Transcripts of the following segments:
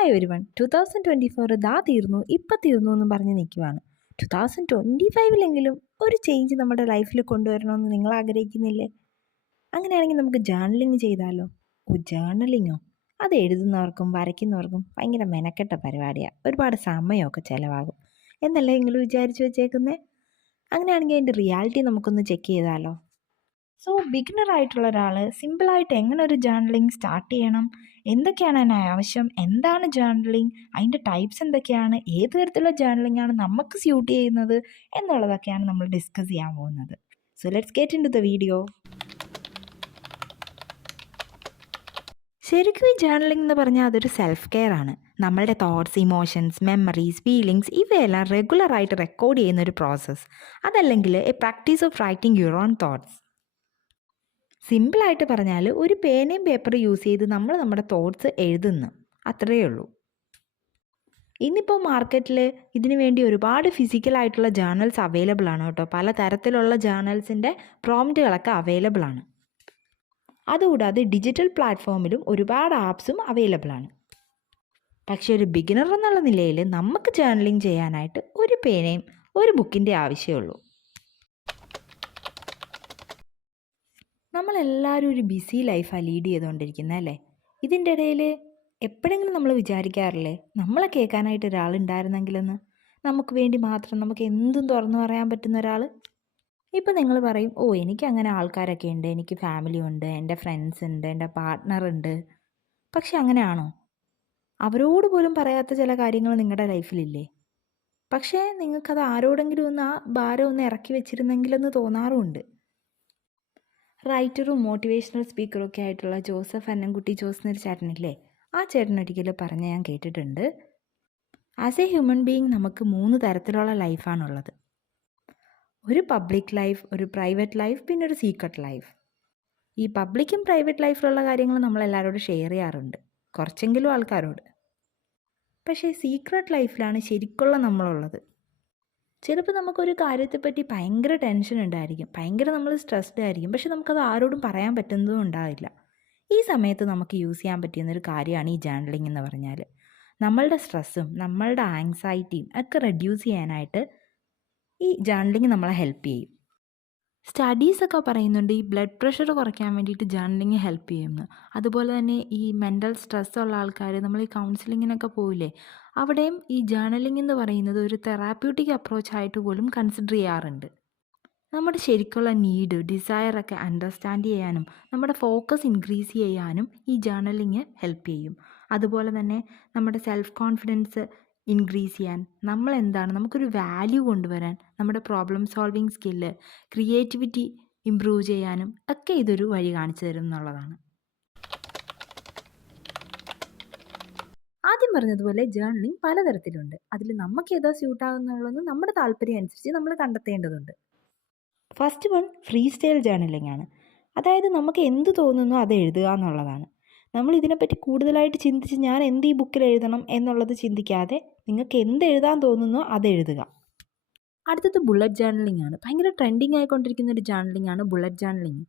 Hi everyone 2024 ദാ തീർന്നു ഇപ്പം തീർന്നു എന്നും പറഞ്ഞ് നിൽക്കുവാണ്. 2025 ഒരു ചേഞ്ച് നമ്മുടെ ലൈഫിൽ കൊണ്ടുവരണമെന്ന് നിങ്ങൾ ആഗ്രഹിക്കുന്നില്ലേ? അങ്ങനെയാണെങ്കിൽ നമുക്ക് ജേർണലിങ് ചെയ്താലോ? ജേർണലിങ്ങോ? അത് എഴുതുന്നവർക്കും വരയ്ക്കുന്നവർക്കും ഭയങ്കര മെനക്കെട്ട പരിപാടിയാണ്. ഒരുപാട് സമയമൊക്കെ ചിലവാകും എന്നല്ലേ നിങ്ങൾ വിചാരിച്ചു വെച്ചേക്കുന്നേ? അങ്ങനെയാണെങ്കിൽ അതിൻ്റെ റിയാലിറ്റി നമുക്കൊന്ന് ചെക്ക് ചെയ്താലോ? സോ ബിഗിനർ ആയിട്ടുള്ള ഒരാൾ സിമ്പിളായിട്ട് എങ്ങനെ ഒരു ജേർണലിങ് സ്റ്റാർട്ട് ചെയ്യണം, എന്തൊക്കെയാണ് അതിന് ആവശ്യം, എന്താണ് ജേർണലിങ്, അതിൻ്റെ ടൈപ്സ് എന്തൊക്കെയാണ്, ഏത് തരത്തിലുള്ള ജേർണലിംഗ് ആണ് നമുക്ക് സ്യൂട്ട് ചെയ്യുന്നത് എന്നുള്ളതൊക്കെയാണ് നമ്മൾ ഡിസ്കസ് ചെയ്യാൻ പോകുന്നത്. So let's get into the video. ശരിക്കും ഈ ജേർണലിംഗ് എന്ന് പറഞ്ഞാൽ അതൊരു സെൽഫ് കെയർ ആണ്. നമ്മളുടെ തോട്ട്സ്, ഇമോഷൻസ്, മെമ്മറീസ്, ഫീലിങ്സ് ഇവയെല്ലാം റെഗുലറായിട്ട് റെക്കോർഡ് ചെയ്യുന്ന ഒരു പ്രോസസ്സ്. അതല്ലെങ്കിൽ A practice of writing your own thoughts. സിമ്പിളായിട്ട് പറഞ്ഞാൽ ഒരു പേനയും പേപ്പറും യൂസ് ചെയ്ത് നമ്മൾ നമ്മുടെ തോട്ട്സ് എഴുതുന്നു, അത്രയേ ഉള്ളൂ. ഇന്നിപ്പോൾ മാർക്കറ്റിൽ ഇതിനു വേണ്ടി ഒരുപാട് ഫിസിക്കലായിട്ടുള്ള ജേർണൽസ് അവൈലബിൾ ആണ് കേട്ടോ. പല തരത്തിലുള്ള ജേർണൽസിൻ്റെ പ്രോംപ്റ്റുകളൊക്കെ അവൈലബിൾ ആണ്. അതുകൂടാതെ ഡിജിറ്റൽ പ്ലാറ്റ്ഫോമിലും ഒരുപാട് ആപ്സും അവൈലബിൾ ആണ്. പക്ഷേ ഒരു ബിഗിനർ എന്നുള്ള നിലയിൽ നമുക്ക് ജേർണലിംഗ് ചെയ്യാനായിട്ട് ഒരു പേനയും ഒരു ബുക്കിൻ്റെ ആവശ്യമുള്ളൂ. നമ്മളെല്ലാവരും ഒരു ബിസി ലൈഫാണ് ലീഡ് ചെയ്തുകൊണ്ടിരിക്കുന്നത് അല്ലേ? ഇതിൻ്റെ ഇടയിൽ എപ്പോഴെങ്കിലും നമ്മൾ വിചാരിക്കാറില്ലേ നമ്മളെ കേൾക്കാനായിട്ട് ഒരാളുണ്ടായിരുന്നെങ്കിലെന്ന്? നമുക്ക് വേണ്ടി മാത്രം നമുക്ക് എന്തും തുറന്നു പറയാൻ പറ്റുന്ന ഒരാൾ. ഇപ്പം നിങ്ങൾ പറയും, ഓ എനിക്ക് അങ്ങനെ ആൾക്കാരൊക്കെ ഉണ്ട്, എനിക്ക് ഫാമിലി ഉണ്ട്, എൻ്റെ ഫ്രണ്ട്സ് ഉണ്ട്, എൻ്റെ പാർട്ട്ണറുണ്ട്. പക്ഷെ അങ്ങനെയാണോ? അവരോട് പോലും പറയാത്ത ചില കാര്യങ്ങൾ നിങ്ങളുടെ ലൈഫിലില്ലേ? പക്ഷേ നിങ്ങൾക്കത് ആരോടെങ്കിലും ഒന്ന് ആ ഭാരം ഒന്ന് ഇറക്കി വെച്ചിരുന്നെങ്കിലെന്ന് തോന്നാറുമുണ്ട്. റൈറ്ററും മോട്ടിവേഷണൽ സ്പീക്കറും ഒക്കെ ആയിട്ടുള്ള ജോസഫ് അന്നംകുട്ടി ജോസ് എന്നൊരു ചേട്ടനില്ലേ, ആ ചേട്ടൻ ഒരിക്കലും പറഞ്ഞ് ഞാൻ കേട്ടിട്ടുണ്ട്, ആസ് എ ഹ്യൂമൻ ബീയിങ് നമുക്ക് 3 തരത്തിലുള്ള ലൈഫാണുള്ളത്. ഒരു പബ്ലിക് ലൈഫ്, ഒരു പ്രൈവറ്റ് ലൈഫ്, പിന്നെ ഒരു സീക്രട്ട് ലൈഫ്. ഈ പബ്ലിക്കും പ്രൈവറ്റ് ലൈഫിലുള്ള കാര്യങ്ങൾ നമ്മളെല്ലാവരോടും ഷെയർ ചെയ്യാറുണ്ട്, കുറച്ചെങ്കിലും ആൾക്കാരോട്. പക്ഷേ സീക്രട്ട് ലൈഫിലാണ് ശരിക്കുള്ള നമ്മളുള്ളത്. ചിലപ്പോൾ നമുക്കൊരു കാര്യത്തെപ്പറ്റി ഭയങ്കര ടെൻഷൻ ഉണ്ടായിരിക്കും, ഭയങ്കര നമ്മൾ സ്ട്രെസ്ഡ് ആയിരിക്കും, പക്ഷെ നമുക്കത് ആരോടും പറയാൻ പറ്റുന്നതും ഉണ്ടാവില്ല. ഈ സമയത്ത് നമുക്ക് യൂസ് ചെയ്യാൻ പറ്റുന്നൊരു കാര്യമാണ് ഈ ജേർണലിംഗ് എന്ന് പറഞ്ഞാൽ. നമ്മളുടെ സ്ട്രെസ്സും നമ്മളുടെ ആങ്സൈറ്റിയും ഒക്കെ റെഡ്യൂസ് ചെയ്യാനായിട്ട് ഈ ജേർണലിംഗ് നമ്മളെ ഹെൽപ്പ് ചെയ്യും. സ്റ്റഡീസൊക്കെ പറയുന്നുണ്ട് ഈ ബ്ലഡ് പ്രഷർ കുറയ്ക്കാൻ വേണ്ടിയിട്ട് ജേർണലിംഗ് ഹെൽപ്പ് ചെയ്യുമെന്ന്. അതുപോലെ തന്നെ ഈ മെൻ്റൽ സ്ട്രെസ്സുള്ള ആൾക്കാർ നമ്മൾ ഈ കൗൺസിലിങ്ങിനൊക്കെ പോവില്ലേ, അവിടെയും ഈ ജേർണലിംഗ് എന്ന് പറയുന്നത് ഒരു തെറാപ്യൂട്ടിക് അപ്രോച്ചായിട്ട് പോലും കൺസിഡർ ചെയ്യാറുണ്ട്. നമ്മുടെ ശരിക്കുള്ള നീഡ്, ഡിസയറൊക്കെ അണ്ടർസ്റ്റാൻഡ് ചെയ്യാനും നമ്മുടെ ഫോക്കസ് ഇൻക്രീസ് ചെയ്യാനും ഈ ജേർണലിംഗ് ഹെൽപ്പ് ചെയ്യും. അതുപോലെ തന്നെ നമ്മുടെ സെൽഫ് കോൺഫിഡൻസ് ഇൻക്രീസ് ചെയ്യാൻ, നമ്മളെന്താണ്, നമുക്കൊരു വാല്യൂ കൊണ്ടുവരാൻ, നമ്മുടെ problem solving skill, creativity improve ചെയ്യാനും ഒക്കെ ഇതൊരു വഴി കാണിച്ചു തരും എന്നുള്ളതാണ്. ആദ്യം പറഞ്ഞതുപോലെ ജേർണലിംഗ് പലതരത്തിലുണ്ട്. അതിൽ നമുക്ക് ഏതാ സ്യൂട്ടാകുന്നുള്ളതെന്ന് നമ്മുടെ താല്പര്യം അനുസരിച്ച് നമ്മൾ കണ്ടെത്തേണ്ടതുണ്ട്. First one free style journaling ആണ്. അതായത് നമുക്ക് എന്ത് തോന്നുന്നോ അത് എഴുതുക എന്നുള്ളതാണ്. നമ്മൾ ഇതിനെപ്പറ്റി കൂടുതലായിട്ട് ചിന്തിച്ച് ഞാൻ എന്ത് ഈ ബുക്കിൽ എഴുതണം എന്നുള്ളത് ചിന്തിക്കാതെ നിങ്ങൾക്ക് എന്ത് എഴുതാൻ തോന്നുന്നോ അത് എഴുതുക. അടുത്തത് ബുള്ളറ്റ് ജേർണലിംഗ് ആണ്. ഭയങ്കര ട്രെൻഡിങ് ആയിക്കൊണ്ടിരിക്കുന്ന ഒരു ജേർണലിംഗ് ആണ് ബുള്ളറ്റ് ജേർണലിംഗ്.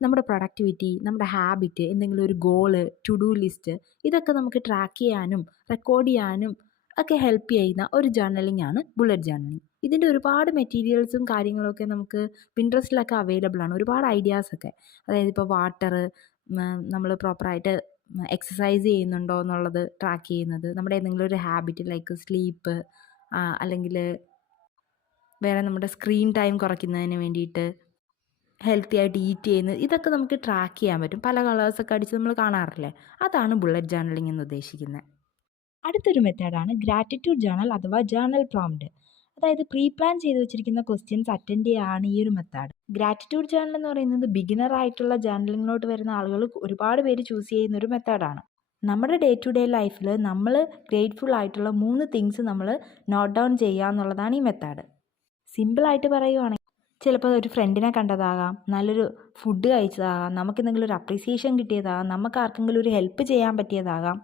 നമ്മുടെ പ്രൊഡക്ടിവിറ്റി, നമ്മുടെ ഹാബിറ്റ്, എന്തെങ്കിലും ഒരു ഗോള്, ടു ഡു ലിസ്റ്റ്, ഇതൊക്കെ നമുക്ക് ട്രാക്ക് ചെയ്യാനും റെക്കോർഡ് ചെയ്യാനും ഒക്കെ ഹെൽപ്പ് ചെയ്യുന്ന ഒരു ജേർണലിംഗ് ആണ് ബുള്ളറ്റ് ജേർണലിംഗ്. ഇതിൻ്റെ ഒരുപാട് മെറ്റീരിയൽസും കാര്യങ്ങളൊക്കെ നമുക്ക് പിൻട്രസ്റ്റിലൊക്കെ അവൈലബിൾ ആണ്, ഒരുപാട് ഐഡിയാസൊക്കെ. അതായത് ഇപ്പോൾ വാട്ടർ, നമ്മൾ പ്രോപ്പറായിട്ട് എക്സസൈസ് ചെയ്യുന്നുണ്ടോ എന്നുള്ളത് ട്രാക്ക് ചെയ്യുന്നത്, നമ്മുടെ ഏതെങ്കിലും ഒരു ഹാബിറ്റ് ലൈക്ക് സ്ലീപ്പ്, അല്ലെങ്കിൽ വേറെ നമ്മുടെ സ്ക്രീൻ ടൈം കുറയ്ക്കുന്നതിന് വേണ്ടിയിട്ട് ഹെൽത്തി ആയിട്ട് ഈറ്റ് ചെയ്യുന്നത്, ഇതൊക്കെ നമുക്ക് ട്രാക്ക് ചെയ്യാൻ പറ്റും. പല കളേഴ്സൊക്കെ അടിച്ച് നമ്മൾ കാണാറില്ലേ, അതാണ് ബുള്ളറ്റ് ജേർണലിംഗ് എന്ന് ഉദ്ദേശിക്കുന്നത്. അടുത്തൊരു മെത്തേഡാണ് ഗ്രാറ്റിറ്റ്യൂഡ് ജേർണൽ അഥവാ ജേർണൽ പ്രോംപ്റ്റ്. അതായത് പ്രീ പ്ലാൻ ചെയ്ത് വെച്ചിരിക്കുന്ന ക്വസ്റ്റ്യൻസ് അറ്റൻഡ് ചെയ്യുകയാണ് ഈ ഒരു മെത്തേഡ്. ഗ്രാറ്റിറ്റ്യൂഡ് ജേർണൽ എന്ന് പറയുന്നത് ബിഗിനർ ആയിട്ടുള്ള ജേർണലിങ്ങിലോട്ട് വരുന്ന ആളുകൾ ഒരുപാട് പേര് ചൂസ് ചെയ്യുന്ന ഒരു മെത്തേഡാണ്. നമ്മുടെ ഡേ ടു ഡേ ലൈഫിൽ നമ്മൾ ഗ്രേറ്റ്ഫുൾ ആയിട്ടുള്ള 3 തിങ്സ് നമ്മൾ നോട്ട് ഡൗൺ ചെയ്യുക എന്നുള്ളതാണ് ഈ മെത്തേഡ്. സിമ്പിളായിട്ട് പറയുവാണെങ്കിൽ ചിലപ്പോൾ ഒരു ഫ്രണ്ടിനെ കണ്ടതാകാം, നല്ലൊരു ഫുഡ് കഴിച്ചതാകാം, നമുക്കെന്തെങ്കിലും ഒരു അപ്രീസിയേഷൻ കിട്ടിയതാകാം, നമുക്ക് ആർക്കെങ്കിലും ഒരു ഹെൽപ്പ് ചെയ്യാൻ പറ്റിയതാകാം.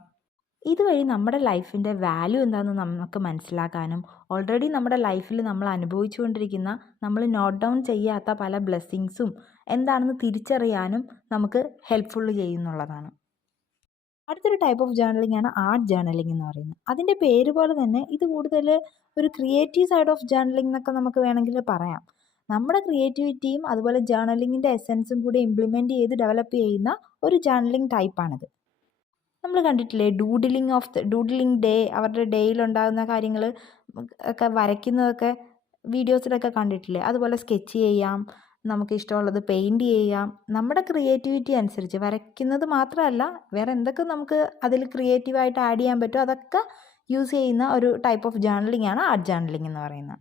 ഇതുവഴി നമ്മുടെ ലൈഫിൻ്റെ വാല്യൂ എന്താണെന്ന് നമുക്ക് മനസ്സിലാക്കാനും ഓൾറെഡി നമ്മുടെ ലൈഫിൽ നമ്മൾ അനുഭവിച്ചുകൊണ്ടിരിക്കുന്ന നമ്മൾ നോട്ട് ഡൗൺ ചെയ്യാത്ത പല ബ്ലെസ്സിങ്സും എന്താണെന്ന് തിരിച്ചറിയാനും നമുക്ക് ഹെൽപ്ഫുൾ ചെയ്യുന്നുള്ളതാണ്. അടുത്തൊരു ടൈപ്പ് ഓഫ് ജേർണലിംഗ് ആണ് ആർട്ട് ജേർണലിംഗ് എന്ന് പറയുന്നത്. അതിൻ്റെ പേര് പോലെ തന്നെ ഇത് കൂടുതൽ ഒരു ക്രിയേറ്റീവ് സൈഡ് ഓഫ് ജേർണലിംഗ് എന്നൊക്കെ നമുക്ക് വേണമെങ്കിൽ പറയാം. നമ്മുടെ ക്രിയേറ്റിവിറ്റിയും അതുപോലെ ജേർണലിങ്ങിൻ്റെ എസെൻസും കൂടി ഇംപ്ലിമെൻറ്റ് ചെയ്ത് ഡെവലപ്പ് ചെയ്യുന്ന ഒരു ജേർണലിംഗ് ടൈപ്പാണിത്. നമ്മൾ കണ്ടിട്ടില്ലേ ഡൂഡിലിംഗ് ഡേ, അവരുടെ ഡേയിലുണ്ടാകുന്ന കാര്യങ്ങൾ ഒക്കെ വരയ്ക്കുന്നതൊക്കെ വീഡിയോസിലൊക്കെ കണ്ടിട്ടില്ലേ? അതുപോലെ സ്കെച്ച് ചെയ്യാം, നമുക്ക് ഇഷ്ടമുള്ളത് പെയിൻറ് ചെയ്യാം. നമ്മുടെ ക്രിയേറ്റിവിറ്റി അനുസരിച്ച് വരയ്ക്കുന്നത് മാത്രമല്ല, വേറെ എന്തൊക്കെ നമുക്ക് അതിൽ ക്രിയേറ്റീവായിട്ട് ആഡ് ചെയ്യാൻ പറ്റുമോ അതൊക്കെ യൂസ് ചെയ്യുന്ന ഒരു ടൈപ്പ് ഓഫ് ജേർണലിംഗ് ആണ് ആർട്ട് ജേർണലിംഗ് എന്ന് പറയുന്നത്.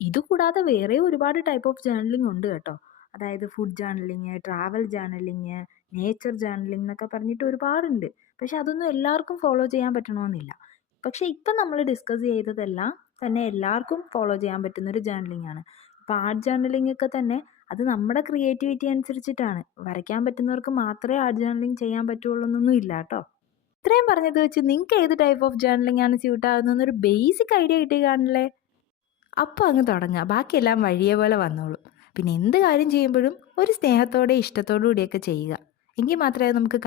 ഇതുകൂടാതെ വേറെ ഒരുപാട് ടൈപ്പ് ഓഫ് ജേർണലിംഗ് ഉണ്ട് കേട്ടോ. അതായത് food journaling, travel journaling, nature journaling എന്നൊക്കെ പറഞ്ഞിട്ട് ഒരുപാടുണ്ട്. പക്ഷെ അതൊന്നും എല്ലാവർക്കും ഫോളോ ചെയ്യാൻ പറ്റണമെന്നില്ല. പക്ഷെ ഇപ്പം നമ്മൾ ഡിസ്കസ് ചെയ്തതെല്ലാം തന്നെ എല്ലാവർക്കും ഫോളോ ചെയ്യാൻ പറ്റുന്നൊരു ജേർണലിംഗ് ആണ്. ഇപ്പോൾ ആർട്ട് ജേർണലിംഗ് ഒക്കെ തന്നെ അത് നമ്മുടെ ക്രിയേറ്റിവിറ്റി അനുസരിച്ചിട്ടാണ്. വരയ്ക്കാൻ പറ്റുന്നവർക്ക് മാത്രമേ ആർട്ട് ജേർണലിംഗ് ചെയ്യാൻ പറ്റുള്ളൂ എന്നൊന്നും ഇല്ല കേട്ടോ. ഇത്രയും പറഞ്ഞത് വെച്ച് നിങ്ങൾക്ക് ഏത് ടൈപ്പ് ഓഫ് ജേർണലിംഗ് ആണ് സ്യൂട്ട് ആകുന്നതെന്നൊരു ബേസിക് ഐഡിയ കിട്ടി കാണില്ലേ? അപ്പോൾ അങ്ങ് തുടങ്ങുക, ബാക്കിയെല്ലാം വഴിയെ പോലെ വന്നോളും. പിന്നെ എന്ത് കാര്യം ചെയ്യുമ്പോഴും ഒരു സ്നേഹത്തോടെ ഇഷ്ടത്തോടു കൂടിയൊക്കെ ചെയ്യുക. എങ്കിൽ മാത്രമേ നമുക്ക്